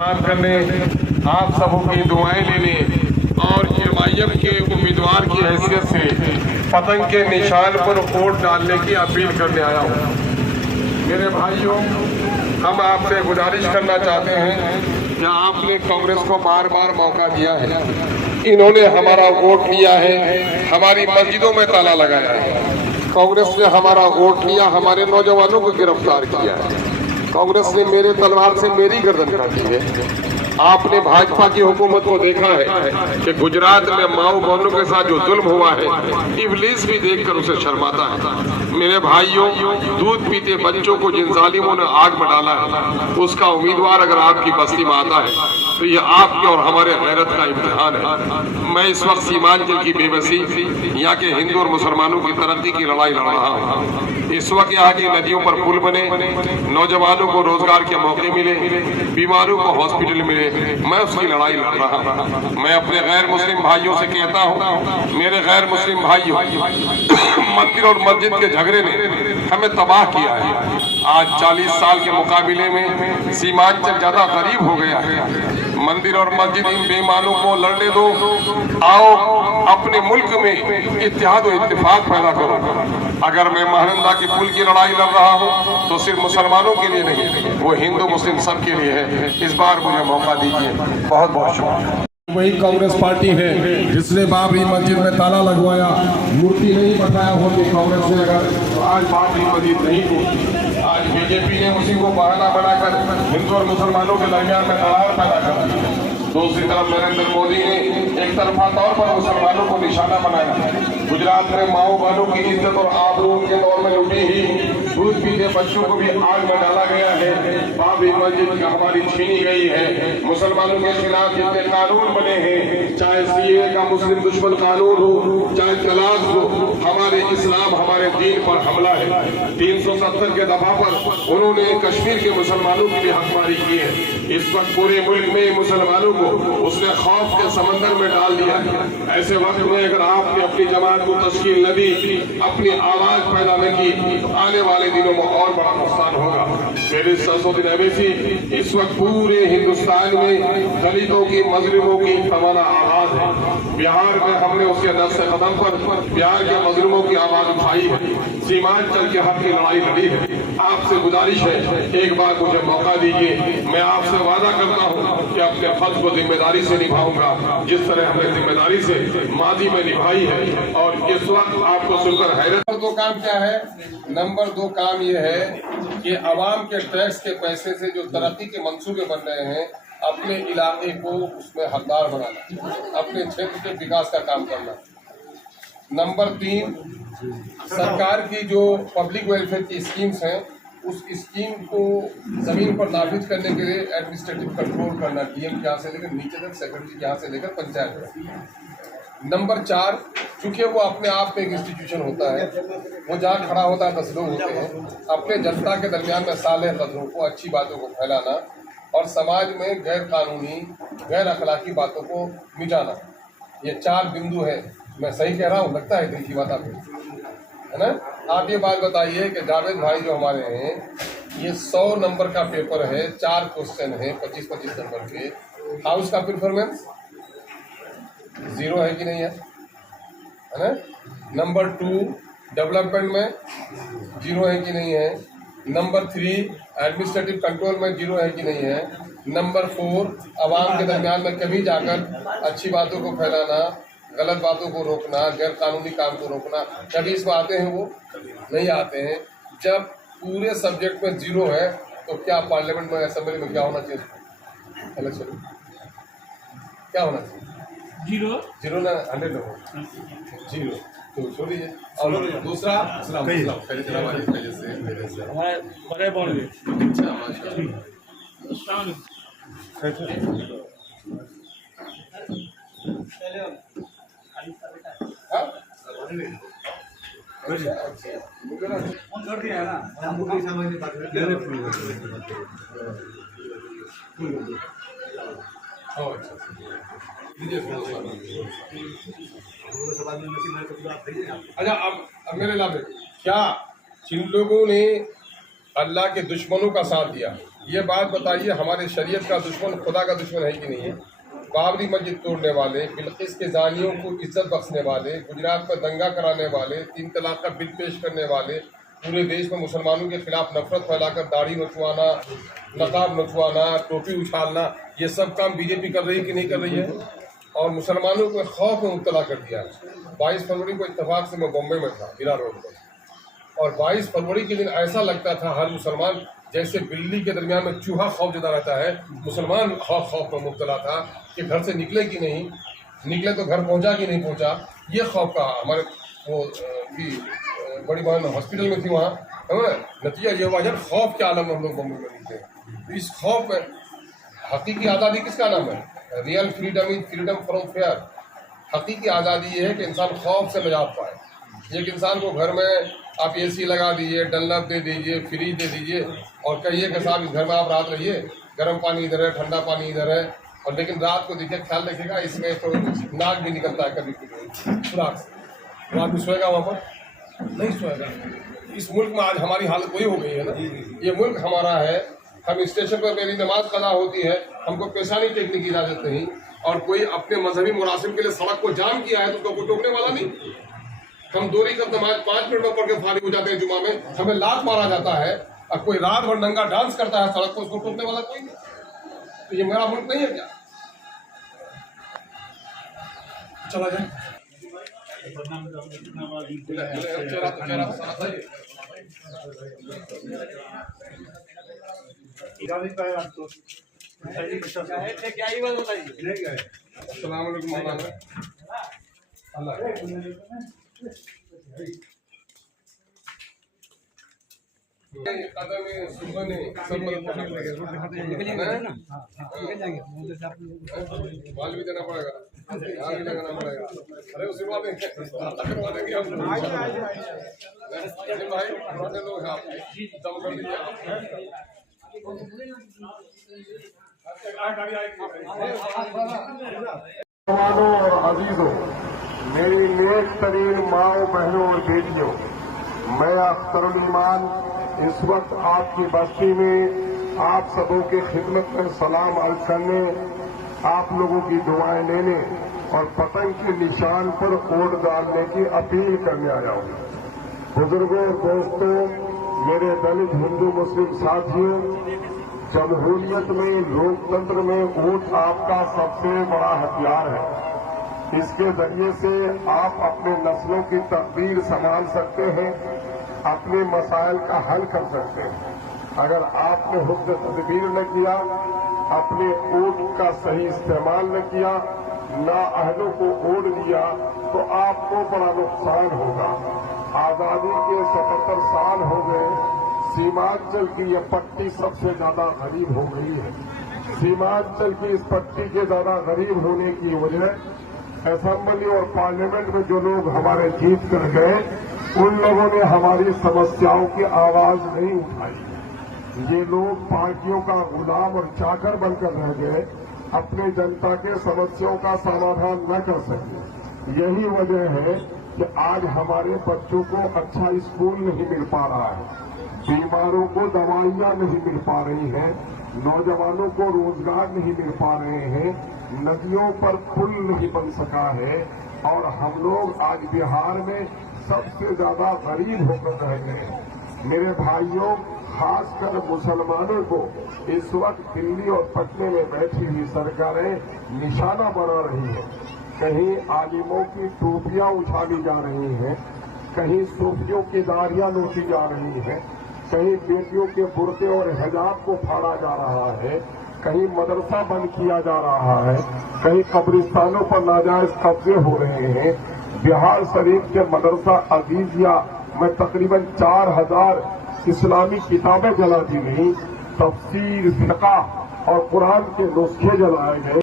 करने, आप सबों की दुआएं लेने और MIM के उम्मीदवार की हैसियत से पतंग के निशान पर वोट डालने की अपील करने आया हूँ। मेरे भाइयों, हम आपसे गुजारिश करना चाहते हैं कि आपने कांग्रेस को बार बार मौका दिया है, इन्होंने हमारा वोट लिया है, हमारी मस्जिदों में ताला लगाया है, कांग्रेस ने हमारा वोट लिया, हमारे नौजवानों को गिरफ्तार किया है, कांग्रेस ने मेरे तलवार से मेरी गर्दन काटी है। आपने भाजपा की हुकूमत को देखा है कि गुजरात में माओ बहनों के साथ जो जुल्म हुआ है, इब्लीस भी देखकर उसे शर्माता है। मेरे भाइयों, दूध पीते बच्चों को जिन जालिमों ने आग में डाला है, उसका उम्मीदवार अगर आपकी बस्ती में आता है तो ये आपके और हमारे गैरत का इम्तिहान है। मैं इस वक्त सीमांचल की बेबसी, यहाँ के हिंदू और मुसलमानों की तरक्की की लड़ाई लड़ रहा हूँ। इस वक्त यहाँ की नदियों पर पुल बने, नौजवानों को रोजगार के मौके मिले, बीमारों को हॉस्पिटल मिले, मैं उसकी लड़ाई लड़ रहा हूँ। मैं अपने गैर मुस्लिम भाइयों से कहता हूँ, मेरे गैर मुस्लिम भाइयों, मंदिर और मस्जिद के झगड़े ने हमें तबाह किया है। आज 40 साल के मुकाबले में सीमांचल ज्यादा गरीब हो गया है। मंदिर और मस्जिद इन बेईमानों को लड़ने दो, आओ अपने मुल्क में इत्तेहाद और इत्तेफाक पैदा करो। अगर मैं महानंदा की पुल की लड़ाई लड़ रहा हूँ तो सिर्फ मुसलमानों के लिए नहीं, वो हिंदू मुस्लिम सब के लिए है। इस बार मुझे मौका दीजिए। बहुत बहुत शुक्रिया। वही कांग्रेस पार्टी है जिसने बाबरी मस्जिद में ताला लगवाया, मूर्ति नहीं बताया होती कांग्रेस ने अगर, तो आज बाबरी मस्जिद नहीं होती। आज बीजेपी ने उसी को बहाना बनाकर हिंदू और मुसलमानों के दरमियान में दरार पैदा कर दी। दूसरी तरफ नरेंद्र मोदी ने एक तरफा तौर पर मुसलमानों को निशाना बनाया। गुजरात में माओ बहनों की इज्जत और आबरू के दौर में लूटी ही, दूध पीते बच्चों को भी आग में डाला गया है, बाबरी मस्जिद हमारी छीनी गई है। मुसलमानों के खिलाफ जितने कानून बने हैं, चाहे CAA का मुस्लिम दुश्मन कानून हो, चाहे तलाक हो, हमारे इस्लाम हमारे दीन पर हमला है। 370 के दफा पर उन्होंने कश्मीर के मुसलमानों की भी हकमारी की है। इस वक्त पूरे मुल्क में मुसलमानों को उसने खौफ के समंदर में डाल दिया। ऐसे वक्त में अगर आपने अपनी जमात को तश्कील न दी, अपनी आवाज पैदा न की, तो आने वाले दिनों में और बड़ा नुकसान होगा। मेरे ससुद्दीन अवैसी, इस वक्त पूरे हिंदुस्तान में दलितों की, मजलूमों की तमन्ना आवाज है। बिहार में हमने उसके नक्श कदम पर बिहार के मजलूमों की आवाज उठाई है, सीमांचल के हक की लड़ाई लड़ी है। आपसे गुजारिश है, एक बार मुझे मौका दीजिए। मैं आपसे वादा करता हूँ कि अपने फर्ज को जिम्मेदारी से निभाऊंगा, जिस तरह हमने जिम्मेदारी से माजी में निभाई है। और इस वक्त आपको सुनकर हैरत। नंबर 2 काम क्या है? नंबर 2 काम ये है कि अवाम के टैक्स के पैसे से जो तरक्की के मंसूबे बन रहे हैं, अपने इलाके को उसमें हकदार बनाना, अपने क्षेत्र के विकास का काम करना। नंबर 3, सरकार की जो पब्लिक वेलफेयर की स्कीम्स हैं, उस स्कीम को जमीन पर नाफिज करने के लिए एडमिनिस्ट्रेटिव कंट्रोल करना, DM के यहाँ से लेकर नीचे तक, सेक्रेटरी के यहाँ से लेकर पंचायत तक। नंबर 4, चूंकि वो अपने आप में एक इंस्टीट्यूशन होता है, वो जहाँ खड़ा होता है 10 लोग होते हैं, अपने जनता के दरमियान में साले कदरों को, अच्छी बातों को फैलाना और समाज में गैर कानूनी, गैर अखलाकी बातों को मिटाना। ये 4 बिंदु है। मैं सही कह रहा हूँ? लगता है दिल की बात आपको, है ना? आप ये बात बताइए कि जावेद भाई जो हमारे हैं, ये 100 नंबर का पेपर है, 4 क्वेश्चन है 25-25 नंबर के। हाउस का परफॉर्मेंस 0 है कि नहीं है ना? नंबर 2, डेवलपमेंट में 0 है कि नहीं है? नंबर 3, एडमिनिस्ट्रेटिव कंट्रोल में 0 है कि नहीं है? नंबर 4, आवाम के दरमियान में कभी जाकर अच्छी बातों को फैलाना, गलत बातों को रोकना, गैर कानूनी काम को रोकना। कभी इसमें आते हैं? वो नहीं आते हैं। जब पूरे सब्जेक्ट में 0 है तो क्या पार्लियामेंट में, असेंबली में क्या होना चाहिए? इलेक्शन क्या होना चाहिए? 0 ना 100 हो, 0 तो छोड़िए। और दूसरा अच्छा, अब मेरे लाभ क्या जिन लोगों ने अल्लाह के दुश्मनों का साथ दिया, ये बात बताइए, हमारे शरीयत का दुश्मन खुदा का दुश्मन है कि नहीं है? बाबरी मस्जिद तोड़ने वाले, बिल्किस के जानियों को इज्जत बख्शने वाले, गुजरात पर दंगा कराने वाले, 3 तलाक का बिल पेश करने वाले, पूरे देश में मुसलमानों के खिलाफ नफरत फैलाकर दाढ़ी नोचवाना, नकाब नोचवाना, टोपी उछालना, ये सब काम बीजेपी कर रही है कि नहीं कर रही है? और मुसलमानों को खौफ में मुब्तला कर दिया है। 22 फरवरी को इत्तेफाक से मैं बम्बई में था, मीरा रोड पर, और 22 फरवरी के दिन ऐसा लगता था हर मुसलमान जैसे बिल्ली के दरमियान में चूहा खौफ जता रहता है, मुसलमान खौफ में मुब्तला था कि घर से निकले कि नहीं, निकले तो घर पहुंचा कि नहीं पहुंचा, ये खौफ का हमारे वो थी बड़ी बहन हॉस्पिटल में थी वहाँ, है ना? नतीजा ये हुआ जब खौफ के आलम में हम लोग बम्बई में निकले। तो इस खौफ में हकीकी आज़ादी किसका नाम है? Real freedom is freedom from fair. हकीकी आज़ादी ये है कि इंसान खौफ से निजात पाए। एक इंसान को घर में आप एसी लगा दीजिए, डनलप दे दीजिए, फ्रिज दे दीजिए और कहिए कि साहब इस घर में आप रात रहिए, गर्म पानी इधर है, ठंडा पानी इधर है, और लेकिन रात को देखिए ख्याल रखिएगा इसमें तो नाक भी निकलता है कभी कभी सुराख से, तो आदमी सोएगा वहाँ पर? नहीं सोएगा। इस मुल्क में आज हमारी हालत वही हो गई है ना। ये मुल्क हमारा है, हम स्टेशन पर मेरी नमाज कदा होती है, हमको पेशानी टेकने की इजाज़त नहीं, और कोई अपने मजहबी मुनासिब के लिए सड़क को जाम किया है तो उसको कोई टोकने वाला नहीं। हम दो रकात नमाज 5 मिनट में पढ़ के फारिग हो जाते हैं जुमा में, हमें लात मारा जाता है, और कोई रात भर नंगा डांस करता है सड़क पर, उसको टोकने वाला कोई नहीं। तो ये मेरा मुल्क नहीं है क्या? चला जाए अस्सलाम वालेकुम मौलाना। अल्लाह कदम सुबह सब बाल भी देना पड़ेगा, हाल भी लगाना पड़ेगा। अरे उसी बात में करवा देंगे हम भाई, पुराने लोग हैं आप, दम कर दीजिए आप। और अजीजों, मेरी नेक तरीन माओ, बहनों और बेटियों, मैं अख्तरुल ईमान इस वक्त आपकी बस्ती में आप सबों की खिदमत में सलाम अर्ज करने, आप लोगों की दुआएं लेने और पतंग के निशान पर वोट डालने की अपील करने आया हूं। बुजुर्गों और दोस्तों, मेरे दलित हिंदू मुस्लिम साथियों, जमहूरियत में, लोकतंत्र में वोट आपका सबसे बड़ा हथियार है। इसके जरिए से आप अपने नस्लों की तकदीर संभाल सकते हैं, अपने मसाइल का हल कर सकते हैं। अगर आपने हुस्न तदबीर न किया, अपने वोट का सही इस्तेमाल न किया, नाअहलों को वोट दिया, तो आपको बड़ा नुकसान होगा। आजादी के 77 साल हो गए, सीमांचल की यह पट्टी सबसे ज्यादा गरीब हो गई है। सीमांचल की इस पट्टी के ज्यादा गरीब होने की वजह असेंबली और पार्लियामेंट में जो लोग हमारे जीत कर गए, उन लोगों ने हमारी समस्याओं की आवाज नहीं उठाई। ये लोग पार्टियों का गुलाम और चाकर बनकर रह गए, अपने जनता के समस्याओं का समाधान न कर सके। यही वजह है कि आज हमारे बच्चों को अच्छा स्कूल नहीं मिल पा रहा है, बीमारों को दवाइयां नहीं मिल पा रही हैं, नौजवानों को रोजगार नहीं मिल पा रहे हैं, नदियों पर पुल नहीं बन सका है, और हम लोग आज बिहार में सबसे ज्यादा गरीब होकर रह गए। मेरे भाइयों, खासकर मुसलमानों को इस वक्त दिल्ली और पटने में बैठी हुई सरकारें निशाना बना रही है। कहीं आलिमों की टोपियां उछाली जा रही हैं, कहीं सूफियों की दाढ़ियां नोची जा रही हैं, कहीं बेटियों के बुर्के और हिजाब को फाड़ा जा रहा है, कहीं मदरसा बंद किया जा रहा है, कहीं कब्रिस्तानों पर नाजायज कब्जे हो रहे हैं। बिहार शरीफ के मदरसा अजीजिया में तकरीबन 4000 इस्लामी किताबें जला दी गई, तफसीर, फिक़ह और कुरान के नुस्खे जलाए गए।